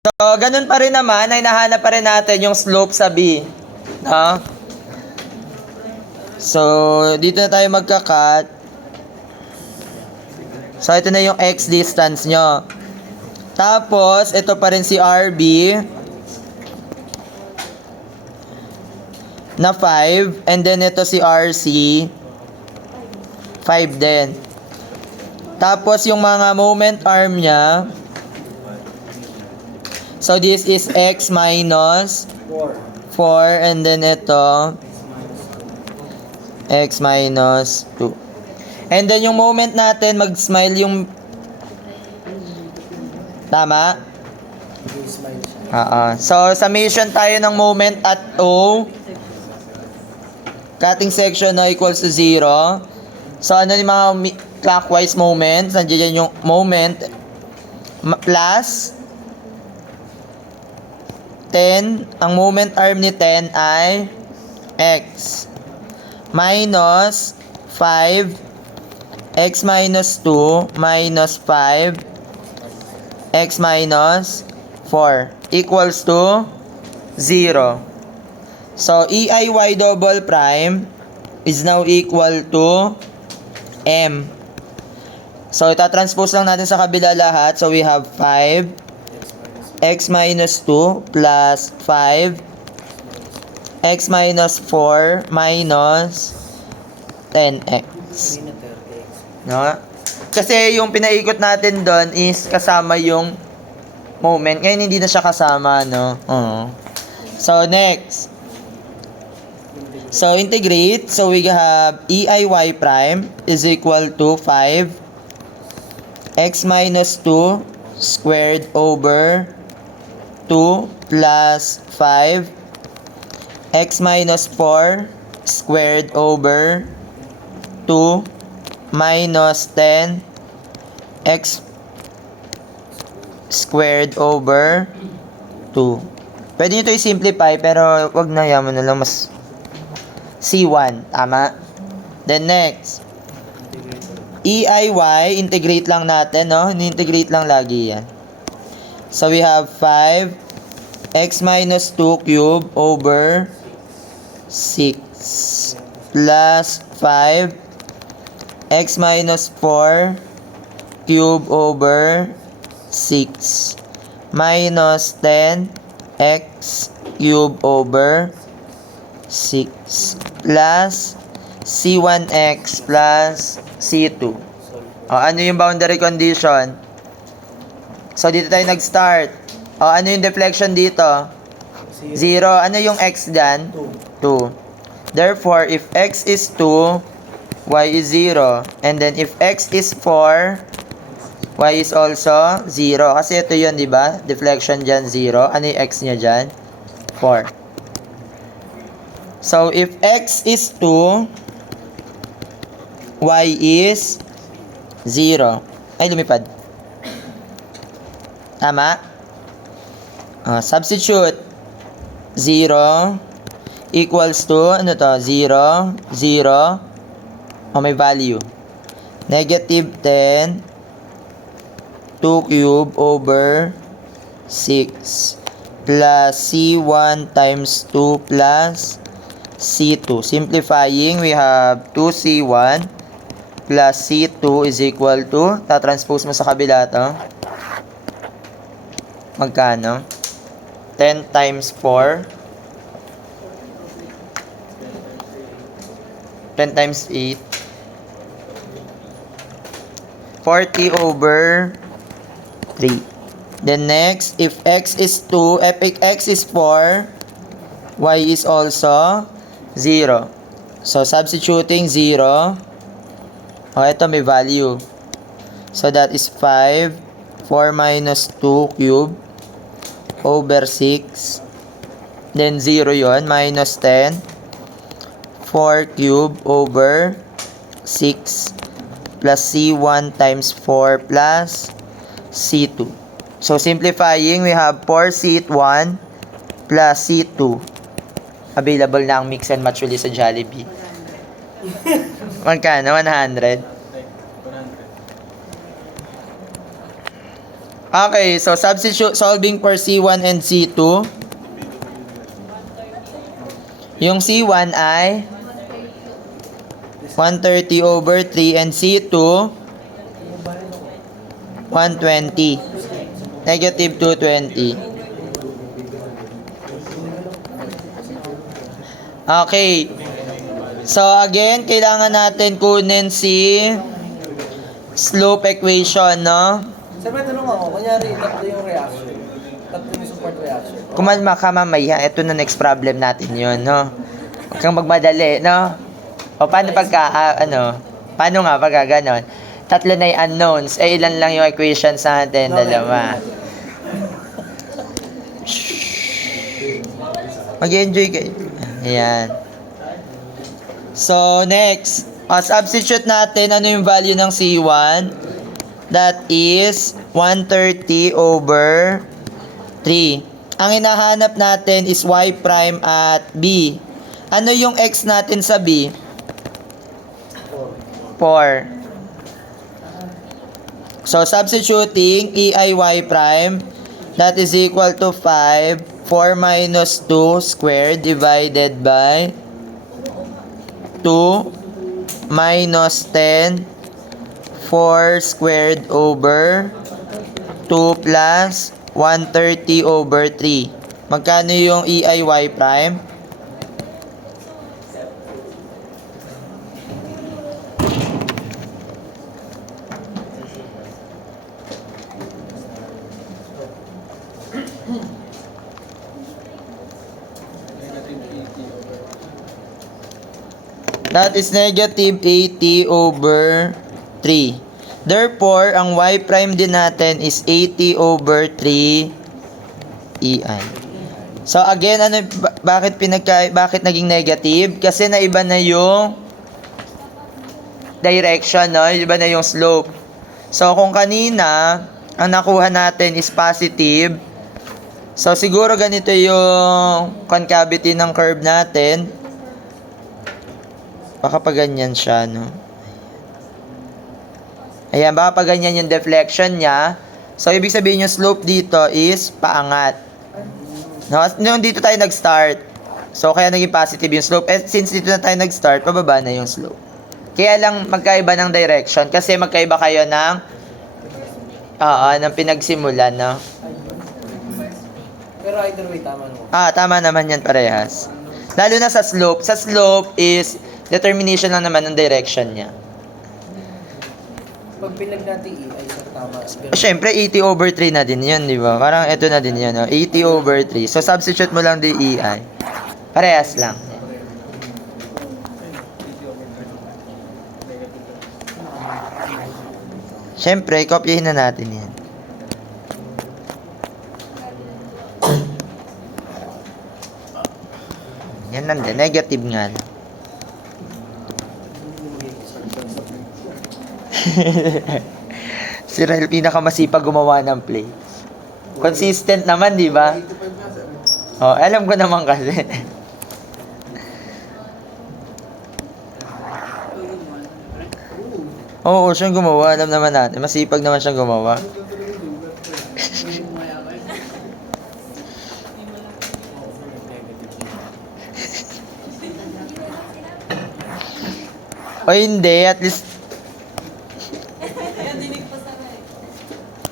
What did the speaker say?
So, ganun pa rin naman, ay nahanap pa rin natin yung slope sa B. No? So, dito na tayo magka-cut. So, ito na yung x distance nyo. Tapos, ito pa rin si RB na 5. And then, ito si RC 5 din. Tapos, yung mga moment arm niya. So, this is x minus 4. And then, ito x minus 2. And then, yung moment natin, mag-smile yung... Tama? So, summation tayo ng moment at O. Cutting section no equals to 0. So, ano yung mga clockwise moments? Nandiyan yung moment plus 10. Ang moment arm ni 10 ay x minus 5 x minus 2 minus 5 x minus 4 equals to 0. So, EIY double prime is now equal to M. So, itatranspose lang natin sa kabila lahat. So, we have 5 x minus 2 plus 5 x minus 4 minus 10x. No? Kasi yung pinaikot natin doon is kasama yung moment. Ngayon hindi na siya kasama, no? So, next. So, integrate. So, we have EIY prime is equal to 5 x minus 2 squared over 2 plus 5 x minus 4 squared over 2 minus 10 x squared over 2. Pwede nyo ito i-simplify pero wag na, yaman na lang, mas C1. Tama? Then next, EIY, integrate lang natin, no? Integrate lang lagi yan. So we have 5 x minus 2 cube over 6 plus 5 x minus 4 cube over 6 minus 10 x cube over 6 plus C1x plus C2. Ano yung boundary condition? So, dito tayo nag-start. Ano yung deflection dito? 0. Ano yung x dyan? 2. Therefore, if x is 2, y is 0. And then, if x is 4, y is also 0. Kasi ito yun, di ba? Deflection dyan, 0. Ano yung x niya dyan? 4. So, if x is 2, y is 0. Ay, lumipad. Tama? Substitute. 0 equals to, ano to? 0, 0. May value. Negative 10 2 cube over 6 plus C1 times 2 plus C2. Simplifying, we have 2C1 plus C2 is equal to, tatranspose mo sa kabila to. Magkano? 10 times 4. 10 times 8. 40 over 3. Then next, if x is 2, if x is 4, y is also 0. So, substituting 0. Ito may value. So, that is 5. 4 minus 2 cube over 6. Then, 0 yon minus 10. 4 cube over 6 plus C1 times 4 plus C2. So, simplifying, we have 4C1 plus C2. Available na ang mix and match ulit sa Jollibee. Magkano? 100? Okay, so substitute solving for C1 and C2. Yung C1 ay 130 over 3 and C2 120. Negative 220. Okay. So again, kailangan natin kunin si slope equation, no? Sir, may tanong ako. Kunyari, tatlo yung reaction. Tatlo yung support reaction. Kumalma ka mamaya, ito na next problem natin yun, no? Huwag kang magmadali, no? O paano pagka, paano nga pagka ganon? Tatlo na yung unknowns, ilan lang yung equations natin, dalawa. Mag-enjoy kayo. Ayan. So, next. Substitute natin ano yung value ng C1. That is 130 over 3. Ang hinahanap natin is y prime at b. Ano yung x natin sa b? 4. So, substituting eiy prime, that is equal to 5. 4 minus 2 squared divided by 2 minus 10. 4 squared over 2 plus 130 over 3. Magkano yung eiy prime? That is negative 80 over 3. Therefore, ang y prime din natin is 80 over 3 ei. So again, bakit naging negative? Kasi naiba na yung direction, no? Iba na yung slope. So kung kanina, ang nakuha natin is positive. So siguro ganito yung concavity ng curve natin. Baka pa ganyan siya, no? Ayan, baka pa ganyan yung deflection niya. So, ibig sabihin yung slope dito is paangat. No? Nung dito tayo nag-start. So, kaya naging positive yung slope. Since dito na tayo nag-start, pababa na yung slope. Kaya lang magkaiba ng direction. Kasi magkaiba kayo ng pinagsimulan, no? Pero either way, tama naman. Tama naman yan parehas. Lalo na sa slope. Sa slope is determination lang naman ng direction niya. Pag pinag natin ei, sir, tama. Siyempre, 80 over 3 na din yun, di ba? Parang ito na din yun, no? 80 over 3. So, substitute mo lang di ei. Parehas lang. Siyempre, kopyahin na natin yan. Yan nandun. Negative nga lang. Si Rael pinakamasipag gumawa ng play. Consistent naman, di ba? Oh, alam ko naman kasi. Oo, siyang gumawa. Alam naman natin. Masipag naman siyang gumawa. O hindi, at least